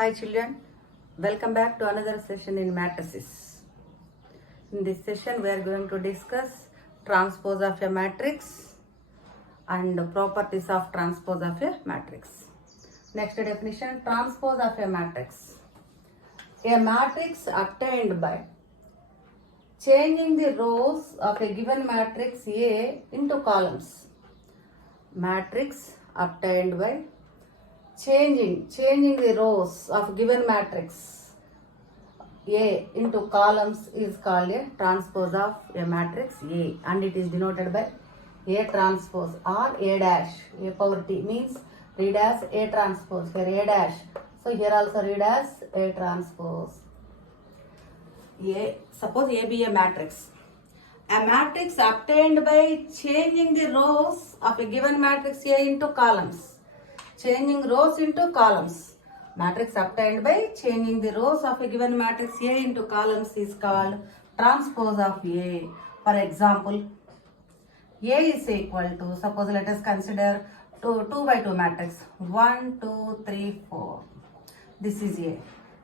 Hi children, welcome back to another session in matrices. In this session we are going to discuss transpose of a matrix and properties of transpose of a matrix. Next definition, transpose of a matrix. A matrix obtained by changing the rows of a given matrix A into columns. Matrix obtained by changing the rows of given matrix A into columns is called a transpose of a matrix A, and it is denoted by A transpose or A dash. A power T means read as A transpose, here A dash. So here also read as A transpose. Suppose A be a matrix. A matrix obtained by changing the rows of a given matrix A into columns. Changing rows into columns. Matrix obtained by changing the rows of a given matrix A into columns is called transpose of A. For example, A is equal to, suppose let us consider 2 by 2 matrix. 1, 2, 3, 4. This is A.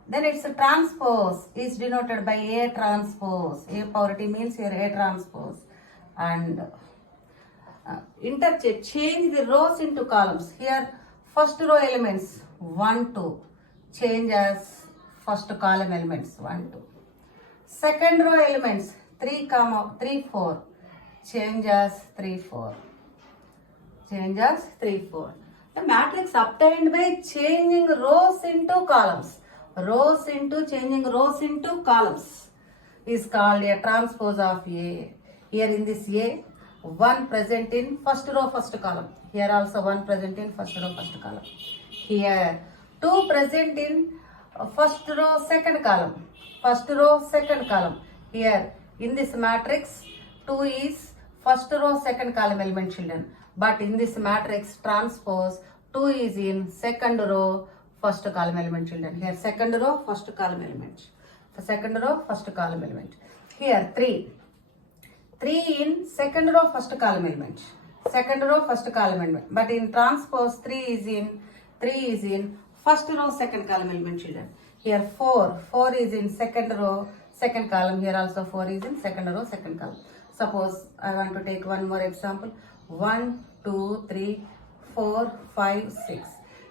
Then its transpose is denoted by A transpose. A power T means here A transpose. And interchange, change the rows into columns. Here first row elements 1, 2 change as first column elements 1, 2. Second row elements 3, 4 change as 3, 4. Change as 3, 4. The matrix obtained by changing rows into columns. Rows into changing rows into columns is called a transpose of A. Here in this A, 1 present in first row first column. Here also 1 present in first row first column. Here 2 present in first row second column. First row second column. Here in this matrix 2 is first row second column element children. But in this matrix transpose 2 is in second row first column element children. Here second row first column element. Second row first column element. Here 3 in second row first column element. Second row first column element. But in transpose 3 is in first row second column element children. Here 4 is in second row second column. Here also 4 is in second row second column. Suppose I want to take one more example. 1, 2, 3, 4, 5, 6.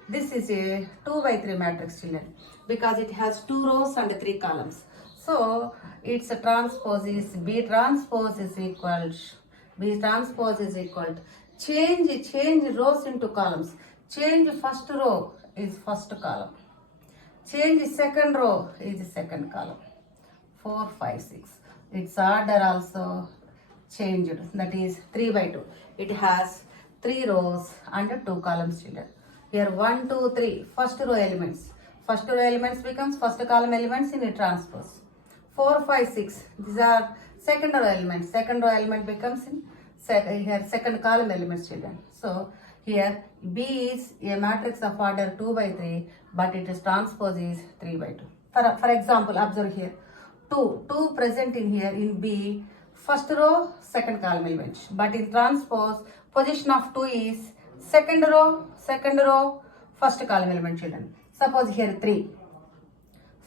This is a 2 by 3 matrix children because it has 2 rows and 3 columns. So its transpose is B transpose is equal to change rows into columns. Change first row is first column. Change second row is second column. 4, 5, 6. Its order also changed, that is 3 by 2. It has 3 rows and 2 columns children. Here 1, 2, 3 first row elements. First row elements becomes first column elements in a transpose. 4, 5, 6 these are second row elements. Second row element becomes in second column elements children. So here B is a matrix of order 2 by 3 but its transpose is 3 by 2. For example, observe here 2 present in here in B first row second column element, but in transpose position of 2 is second row first column element children. Suppose here 3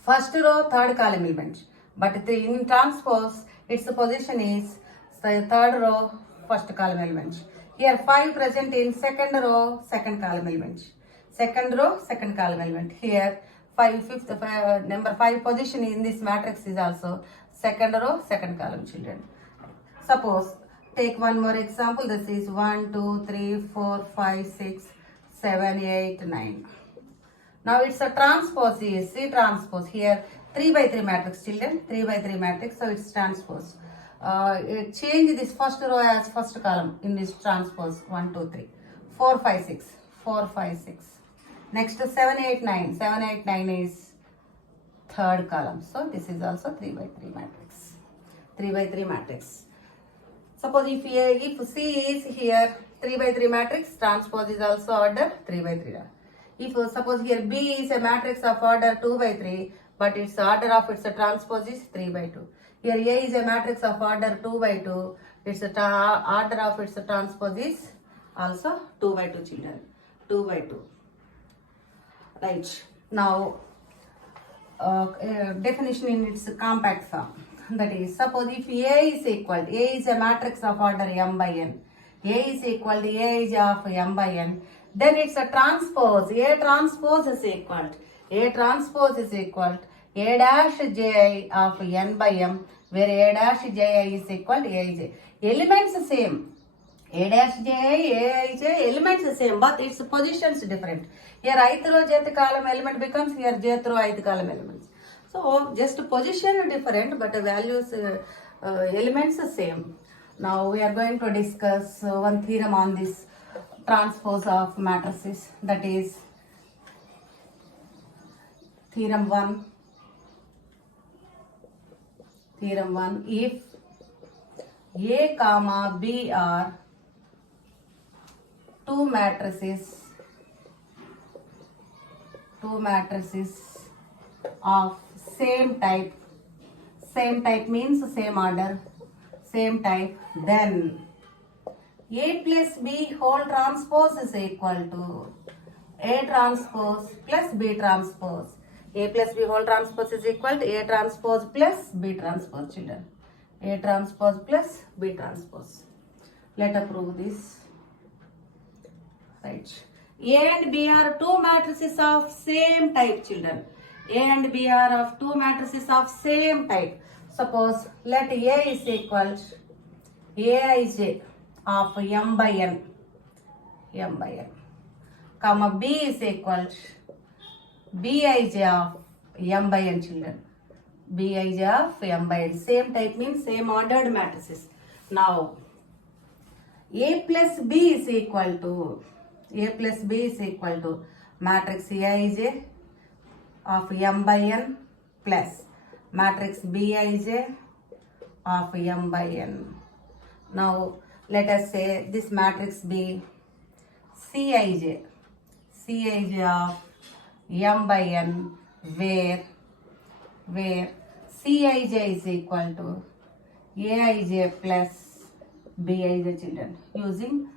first row third column element, but in transpose its position is third row first column element. Here 5 present in second row second column element. Second row second column element. Here number 5 position in this matrix is also second row second column children. Suppose take one more example. This is 1, 2, 3, 4, 5, 6, 7, 8, 9. Now it's a transpose is C transpose. Here 3 by 3 matrix children. 3 by 3 matrix. So it's transpose. Change this first row as first column in this transpose. 1, 2, 3. 4, 5, 6. 4, 5, 6. Next 7, 8, 9. 7, 8, 9 is third column. So this is also 3 by 3 matrix. 3 by 3 matrix. Suppose if C is here 3 by 3 matrix, transpose is also order 3 by 3. If suppose here B is a matrix of order 2 by 3, but its order of its transpose is 3 by 2. Here A is a matrix of order 2 by 2, its order of its transpose is also 2 by 2 children. 2 by 2. Right. Now definition in its compact form. That is, suppose if A is equal, A is a matrix of order m by n, A is equal to A is of m by n, then it's a transpose. A transpose is equal to A dash ji of n by m, where A dash ji is equal to Aij. Elements same. A dash ji, Aij, elements same, but its positions different. Here ith row jth column element becomes here jth row ith column elements. So just position different, but values elements same. Now we are going to discuss one theorem on this transpose of matrices. That is theorem 1. Theorem 1. If A comma B are two matrices of same type means same order, same type, then A plus B whole transpose is equal to A transpose plus B transpose. A plus B whole transpose is equal to A transpose plus B transpose, children. A transpose plus B transpose. Let us prove this. Right. A and B are two matrices of same type, children. A and B are of two matrices of same type. Suppose let A is equal to Aij of m by n, comma B is equal to Bij of m by n, children. Bij of m by n. Same type means same ordered matrices. Now A plus B is equal to matrix Aij of m by n plus matrix Bij of m by n. Now let us say this matrix be Cij of m by n, where Cij is equal to Aij plus Bij, children, using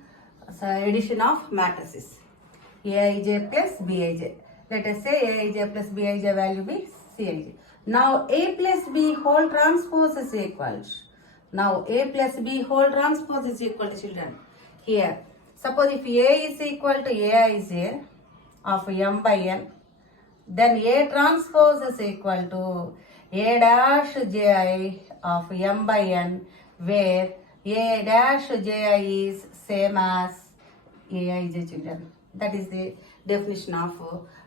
addition of matrices Aij plus Bij. Let us say Aij plus Bij value be Cij. Now A plus B whole transpose is equal. Children. Here, suppose if A is equal to Aij of m by n, then A transpose is equal to A dash ji of m by n, where A dash ji is same as Aij, children. That is the definition of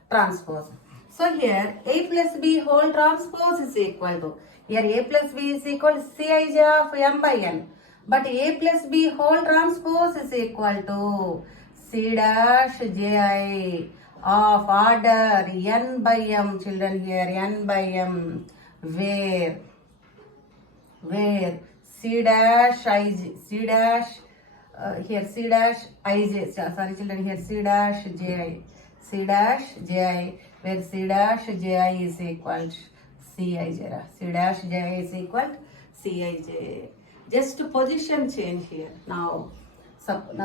transpose. So here A plus B whole transpose is equal to, here A plus B is equal to Cij of m by n, but A plus B whole transpose is equal to C dash ji of order n by m, children, here n by m, where C dash ij, here C dash ij, sorry children, here C dash ji, where C dash ji is equal to Cij. C dash ji is equal to Cij. Just position change here. Now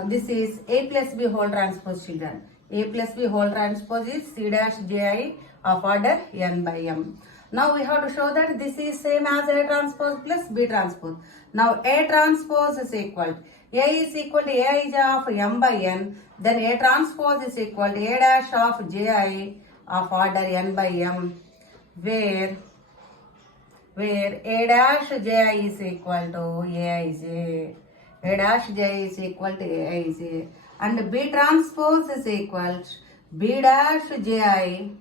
this is A plus B whole transpose, children. A plus B whole transpose is C dash ji of order n by m. Now we have to show that this is same as A transpose plus B transpose. Now A transpose is equal to A is equal to Aij of m by n, then A transpose is equal to A dash of ji of order n by m, where A dash ji is equal to Aij. A dash ji is equal to Aij, and B transpose is equal to B dash ji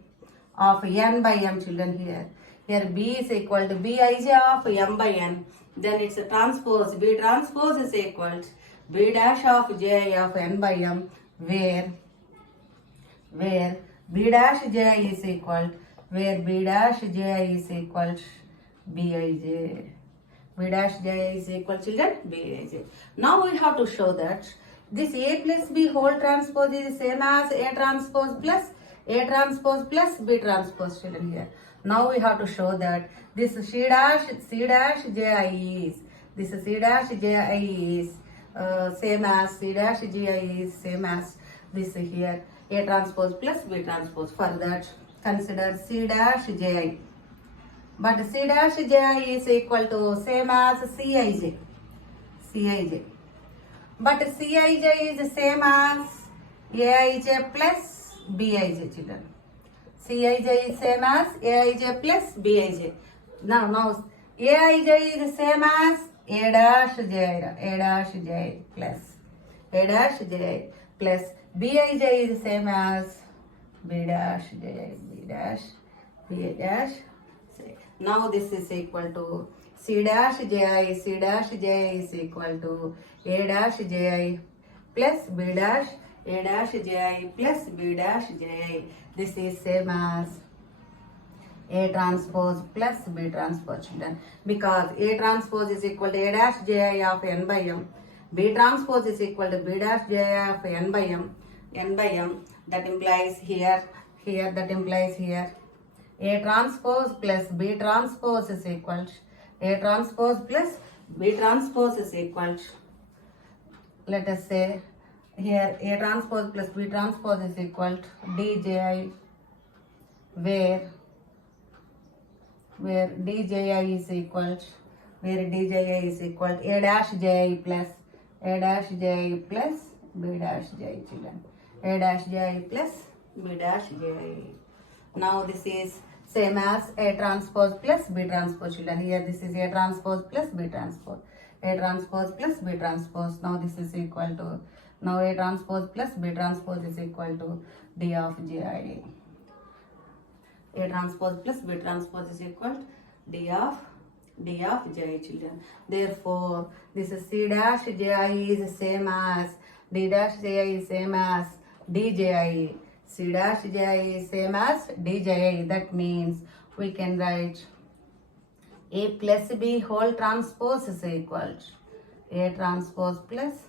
of n by m, children. Here B is equal to Bij of m by n, then it's a transpose. B transpose is equal to B dash of ji of n by m, where B dash ji is equal to, B dash ji is equal to Bij. B dash ji is equal to, children, Bij. Now we have to show that this A plus B whole transpose is same as A transpose plus B transpose, children, here. Now we have to show that this C dash ji is, same as C dash ji is same as this here A transpose plus B transpose. For that, consider C dash ji. But C dash Ji is equal to same as Cij. Cij. But Cij is same as Aij plus Bij, children. Cij is same as Aij plus Bij. Now Aij is same as A dash Ji plus A dash Ji plus Bij is same as B dash Ji, B dash, B dash. Now this is equal to C dash Ji is equal to A dash Ji plus B dash, A dash Ji plus B dash Ji. This is same as A transpose plus B transpose, children, because A transpose is equal to A dash Ji of n by m, B transpose is equal to B dash Ji of n by m, that implies here, that implies here. A transpose plus B transpose is equal to A transpose plus B transpose is equal to, let us say here A transpose plus B transpose is equal to Dji, where Dji is equal to A dash Ji plus B dash Ji, children. A dash Ji plus B dash Ji. Now this is same as A transpose plus B transpose, children. Here this is A transpose plus B transpose. A transpose plus B transpose. Now this is equal to, now A transpose plus B transpose is equal to D of Ji. A transpose plus B transpose is equal to D of Ji, children. Therefore, this is C dash Ji is same as D dash Ji is same as Dji. C dash Ji is same as Dji. That means we can write A plus B whole transpose is equal to A transpose plus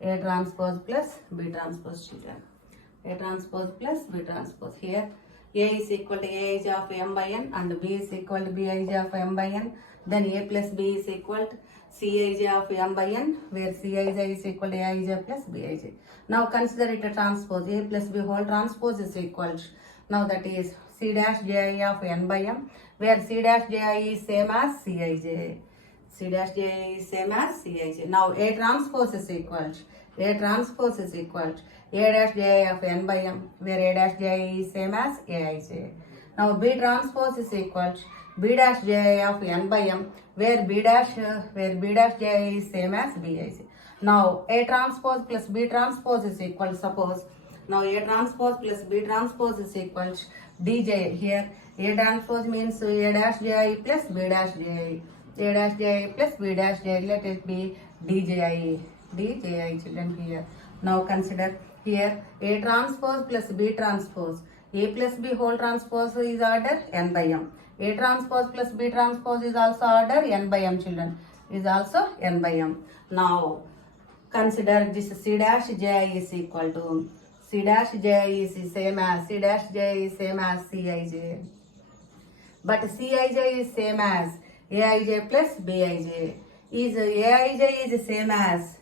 B transpose, children. A transpose plus B transpose. Here A is equal to Aij of m by n and B is equal to Bij of m by n. Then A plus B is equal to Cij of m by n, where Cij is equal to Aij plus Bij. Now consider it a transpose. A plus B whole transpose is equal to, now that is C dash Ji of n by m, where C dash Ji is same as Cij. C dash Ji is same as Cij. Now A transpose is equal to A dash Ji of n by m, where A dash Ji is same as Aij. Now B transpose is equal to B dash Ji of n by m, where B dash Ji is same as Bij. Now A transpose plus B transpose is equal to, suppose now A transpose plus B transpose is equal to Dj. Here A transpose means A dash Ji plus B dash Ji. A dash Ji plus B dash Ji, let it be Dji, children. Here now consider here A transpose plus B transpose. A plus B whole transpose is order n by m. A transpose plus B transpose is also order n by m, children. Is also n by m. Now consider this C dash Ji is equal to C dash Ji is same as Cij. But Cij is same as Aij plus Bij. Aij is same as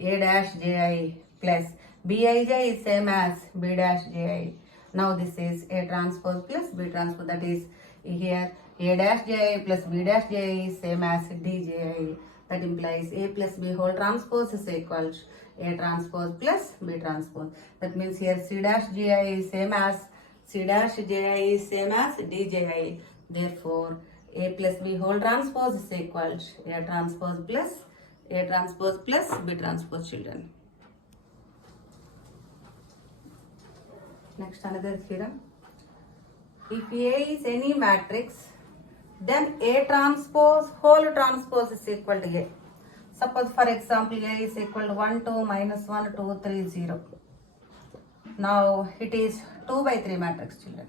A dash Ji plus Bij is same as B dash Ji. Now this is A transpose plus B transpose, that is here A dash Ji plus B dash Ji is same as Dji. That implies A plus B whole transpose is equal to A transpose plus B transpose. That means here C dash Ji is same as Dji. Therefore A plus B whole transpose is equal to A transpose plus B transpose, children. Next, another theorem. If A is any matrix, then A transpose whole transpose is equal to A. Suppose for example A is equal to 1, 2, minus 1, 2, 3, 0. Now it is 2 by 3 matrix, children.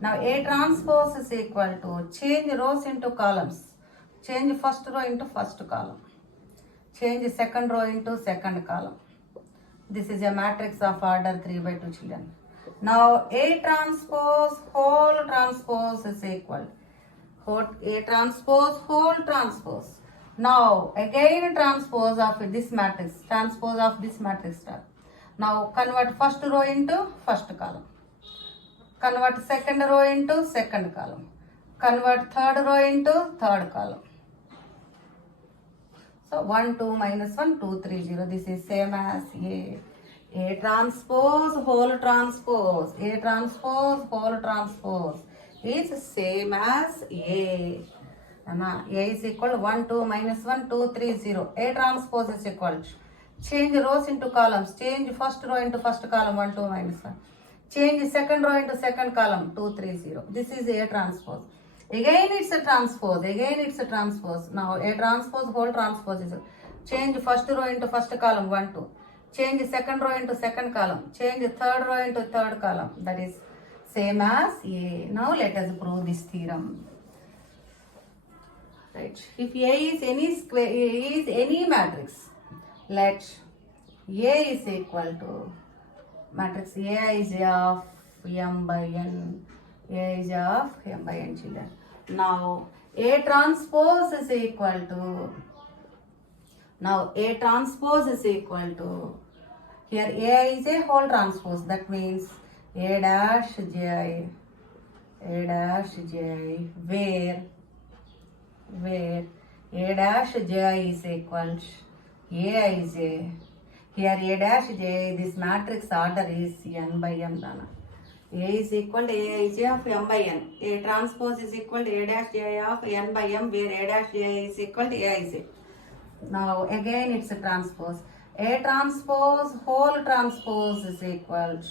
Now A transpose is equal to, change rows into columns. Change first row into first column. Change second row into second column. This is a matrix of order 3 by 2, children. Now A transpose whole transpose is equal to A transpose whole transpose. Now again transpose of this matrix. Now convert first row into first column. Convert second row into second column. Convert third row into third column. So 1, 2, minus 1, 2, 3, 0. This is same as A. A transpose, whole transpose. A transpose, whole transpose is same as A. A is equal to 1, 2, minus 1, 2, 3, 0. A transpose is equal to. Change rows into columns. Change first row into first column, 1, 2, minus 1. Change second row into second column, 2, 3, 0. This is A transpose. Again it's a transpose. Again it's a transpose. Now A transpose, whole transpose is. Change first row into first column, 1, 2. Change second row into second column. Change third row into third column. That is same as A. Now let us prove this theorem. Right. If A is any square, A is any matrix, let A is equal to matrix Aij of m by n. Aij of m by n, children. Now A transpose is equal to. Now A transpose is equal to. Here A is a whole transpose. That means A dash Ji. A dash Ji where A dash Ji is equal to Aij. Here A dash J, this matrix order is n by m. A is equal to Aij of m by n. A transpose is equal to A dash J of n by m, where A dash J is equal to Aij. Now again it's a transpose. A transpose, whole transpose is equal to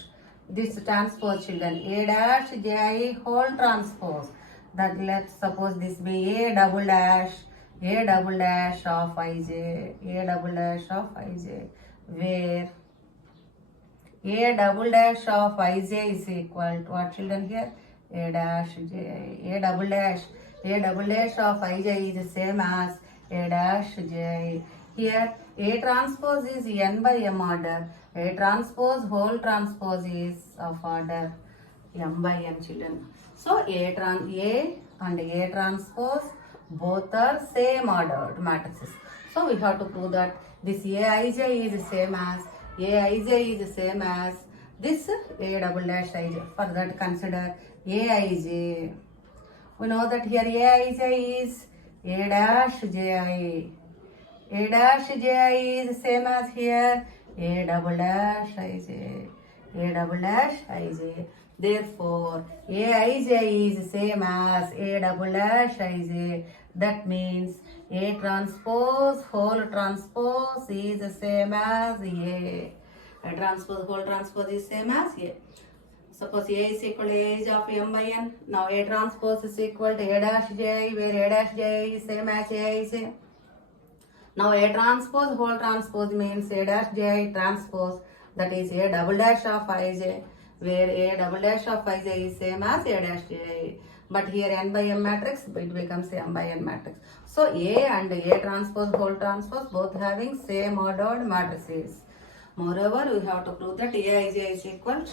this transpose, children. A dash J whole transpose. That let's suppose this be A double dash of Ij, A double dash of Ij, where A double dash of Ij is equal to what, children? Here A dash J, A double dash of Ij is the same as A dash J. Here A transpose is n by m order. A transpose, whole transpose is of order m by n, children. So A and A transpose both are same ordered matrices. So we have to prove that this Aij is the same as this A double dash Ij. For that consider Aij. We know that here Aij is A dash Ji. A dash Ji is the same as here A double dash Ij. A double dash Ij. Therefore, Aij is the same as A double dash Ij. That means A transpose, whole transpose is the same as A. A transpose, whole transpose is same as A. Suppose A is equal to Aij of m by n. Now A transpose is equal to A dash Ji, where A dash Ji is same as Aij. Now A transpose, whole transpose means A dash Ji transpose, that is A double dash of Ij, where A double dash of Ij is same as A dash Ji. But here n by m matrix, it becomes m by n matrix. So A and A transpose, whole transpose both having same ordered matrices. Moreover, we have to prove that Aij is equal to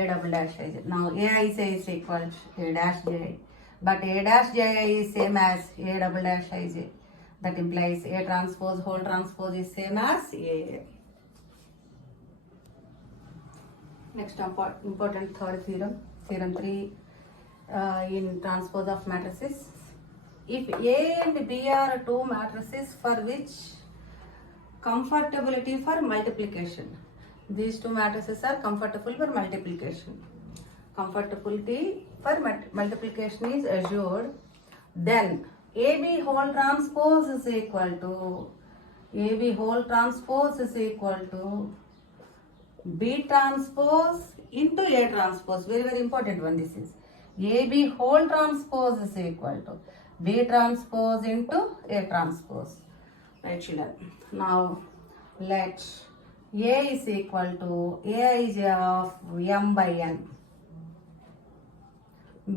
A double dash Ij. Now Aij is equal to A dash Ji. But A dash Ji is same as A double dash Ij. That implies A transpose, whole transpose is same as A. Next important third theorem, theorem 3 in transpose of matrices. If A and B are two matrices for which comfortability for multiplication, these two matrices are comfortable for multiplication. Comfortability for multiplication is assured, then AB whole transpose is equal to AB whole transpose is equal to B transpose into A transpose. Very, very important one this is. AB whole transpose is equal to B transpose into A transpose. Right, children. Now let A is equal to Aij of m by n.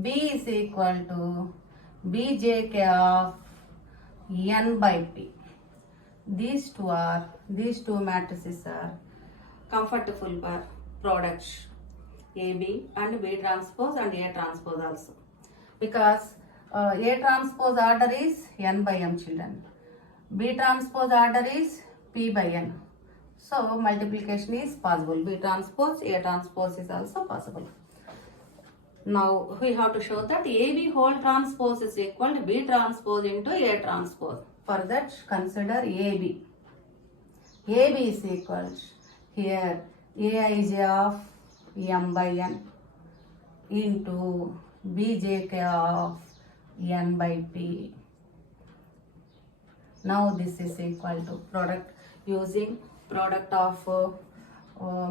B is equal to Bjk of n by p. These two matrices are comfortable for products AB and B transpose and A transpose also, because A transpose order is n by m, children. B transpose order is p by n. So multiplication is possible. B transpose, A transpose is also possible. Now we have to show that AB whole transpose is equal to B transpose into A transpose. For that, consider AB. AB is equal here Aij of M by N into Bjk of N by P. Now this is equal to product using product of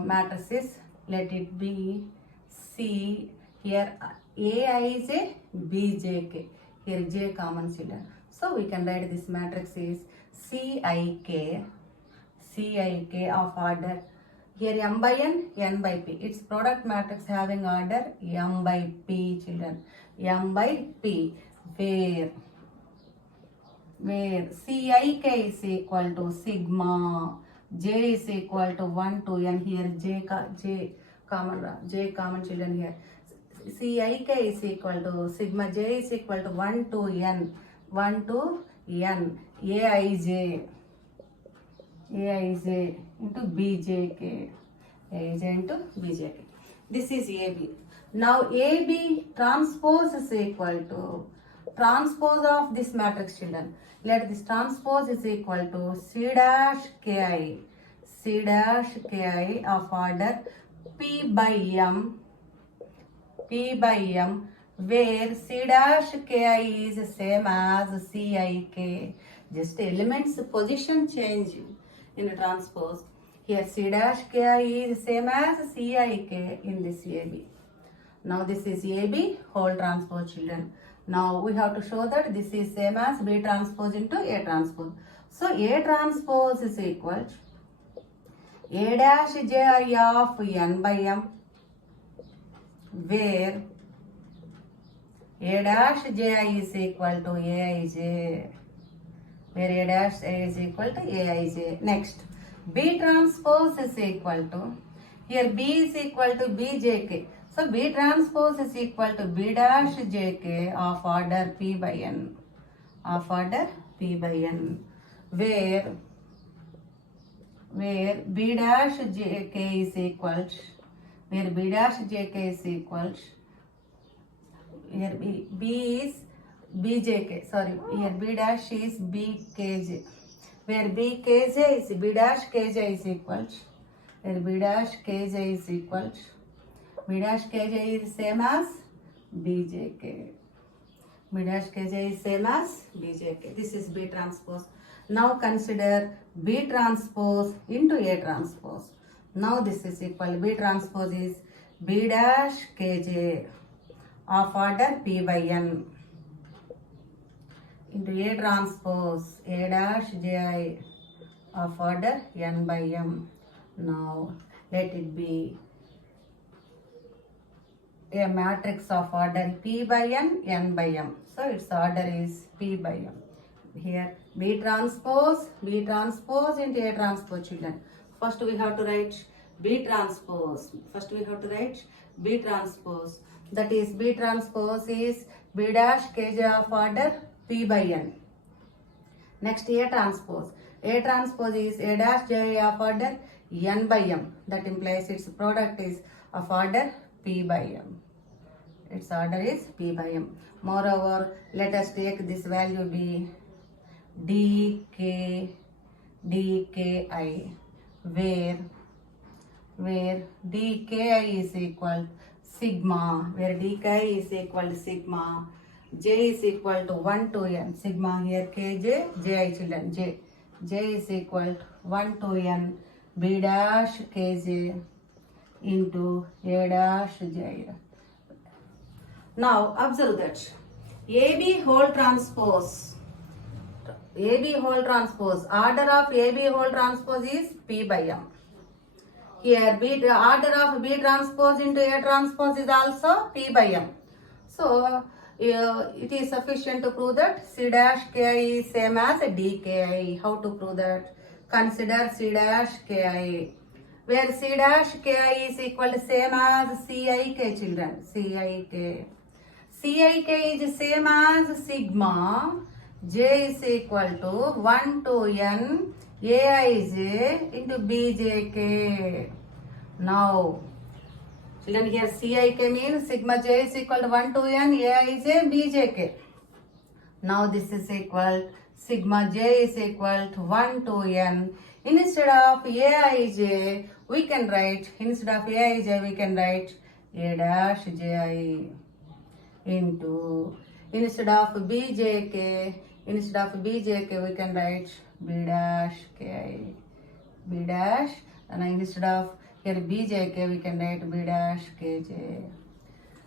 matrices. Let it be C. Here Aij, Bjk. Here J common children. So we can write this matrix is Cik of order. Here M by N by P. It's product matrix having order M by P children. M by P where Cik is equal to sigma, J is equal to 1 to N. Here J common children here. Cik is equal to sigma, J is equal to 1 to N Aij into Bjk. Aij into Bjk. This is AB. Now AB transpose is equal to transpose of this matrix children. Let this transpose is equal to C dash Ki of order P by M where C dash Ki is same as Cik. Just elements position change in a transpose. Here C dash Ki is same as Cik in this AB. Now this is AB whole transpose children. Now we have to show that this is same as B transpose into A transpose. So A transpose is equal to A dash Ji of N by M where A dash Ji is equal to Aij. Where A dash A is equal to Aij. Next, B transpose is equal to, here B is equal to Bjk. So B transpose is equal to B dash Jk of order P by N. Where B dash Jk is equal, here B is Bjk, sorry, here B dash is Bkj, where Bkj is B dash Kj is equal, where B dash Kj is equal, B dash Kj is same as Bjk. B dash Kj is same as Bjk. This is B transpose. Now consider B transpose into A transpose. Now this is equal, B transpose is B dash Kj of order P by N into A transpose A dash Ji of order N by M. Now let it be a matrix of order P by N by M. So its order is P by M. Here B transpose into A transpose children. First we have to write B transpose. That is B transpose is B dash Kj of order P by N. Next A transpose. A transpose is A dash J of order N by M. That implies its product is of order P by M. Its order is P by M. Moreover, let us take this value be dki where dki is equal sigma, where dki is equal to sigma, j is equal to 1 to n, sigma here kj, ji children, j is equal to 1 to n b dash kj into a dash j. Now observe that AB whole transpose, order of AB whole transpose is P by M. Here the order of B transpose into A transpose is also P by M. So it is sufficient to prove that C dash Ki is same as dki. How to prove that? Consider C dash Ki, where C dash Ki is equal to same as Cik children, Cik is same as sigma, j is equal to 1 to n Aij into Bjk. Now Children, here Cik means sigma j is equal to 1 to n Aij Bjk. Now this is equal sigma j is equal to 1 to n. Instead of Aij, we can write A dash ji into, instead of Bjk, we can write B dash ki. And instead of here Bjk, we can write B dash kj.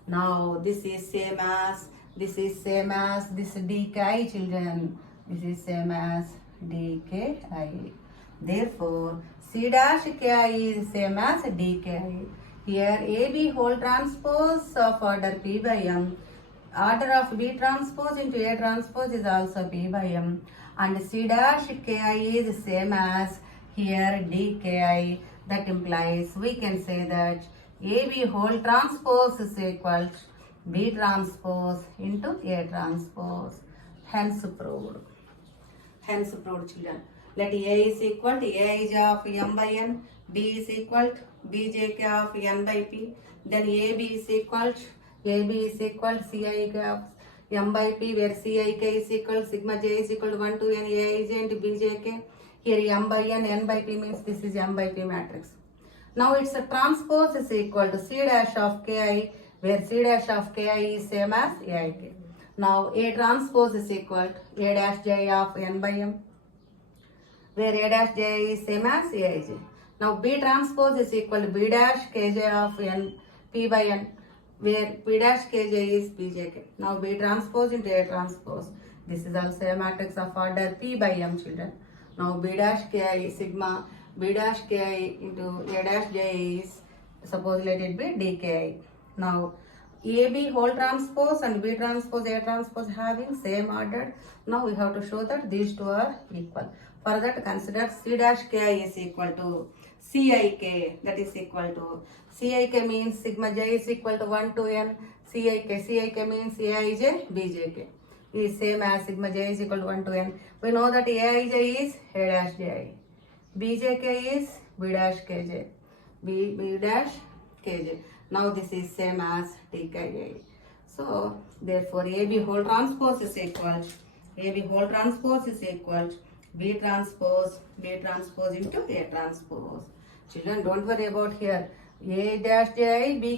Now this is same as this dki, children. This is same as dki. Therefore, c dash ki is same as dki. Here AB whole transpose of order P by M. Order of B transpose into A transpose is also P by M. And C dash ki is same as here dki. That implies we can say that AB whole transpose is equal to B transpose into A transpose. Hence proved. Children. Let A is equal to Aij of M by N. D is equal to Bjk of N by P. Then AB is equal to Cik of M by P, where Cik is equal to sigma j is equal to 1 to n Aij into Bjk. Here M by N by P means this is M by P matrix. Now its a transpose is equal to C dash of Ki, where C dash of Ki is same as Aik. Now A transpose is equal to A dash j of N by M, where A dash j is same as Aij. Now B transpose is equal to B dash Kj of N P by N, where P dash Kj is Bjk. Now B transpose into A transpose. This is also a matrix of order P by M, children. Now B dash Ki sigma B dash Ki into A dash j is, suppose let it be dki. Now AB whole transpose and B transpose A transpose having same order. Now we have to show that these two are equal. For that, consider C dash Ki is equal to Cik, that is equal to Cik means sigma j is equal to 1 to n Cik means Aij Bjk is same as sigma j is equal to 1 to n. We know that Aij is A dash ji, Bjk is B dash kj, B dash kj. Now this is same as dki. So therefore AB whole transpose is equal B transpose into A transpose. Children, don't worry about here. A dash ji, B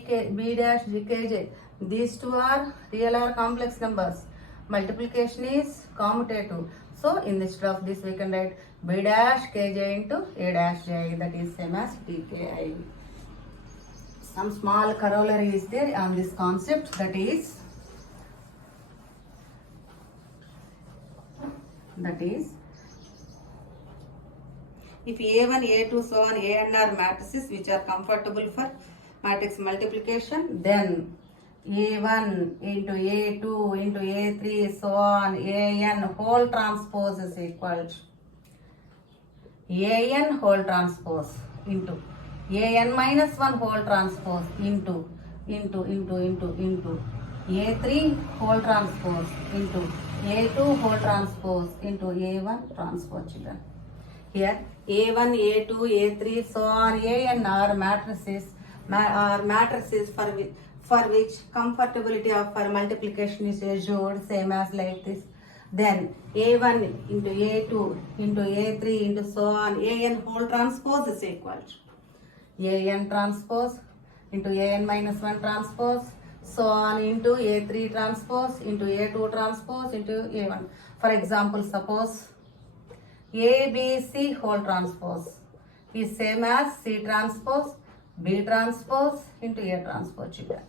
dash kj. These two are real or complex numbers. Multiplication is commutative. So instead of this we can write B dash kj into A dash j, that is same as dki. Some small corollary is there on this concept, that is if A1, A2, so on, A and R matrices which are comfortable for matrix multiplication, then A1 into A2 into A3, so on, AN whole transpose is equal to AN whole transpose into AN minus 1 whole transpose into A3 whole transpose into A2 whole transpose into A1 transpose, children. Here A1, A2, A3, so on, AN are matrices for which comfortability of for multiplication is assured, same as like this. Then A1 into A2 into A3 into so on, AN whole transpose is equal to AN transpose into AN minus 1 transpose, so on, into A3 transpose into A2 transpose into A1. For example, suppose ABC whole transpose is same as C transpose B transpose into A transpose, children.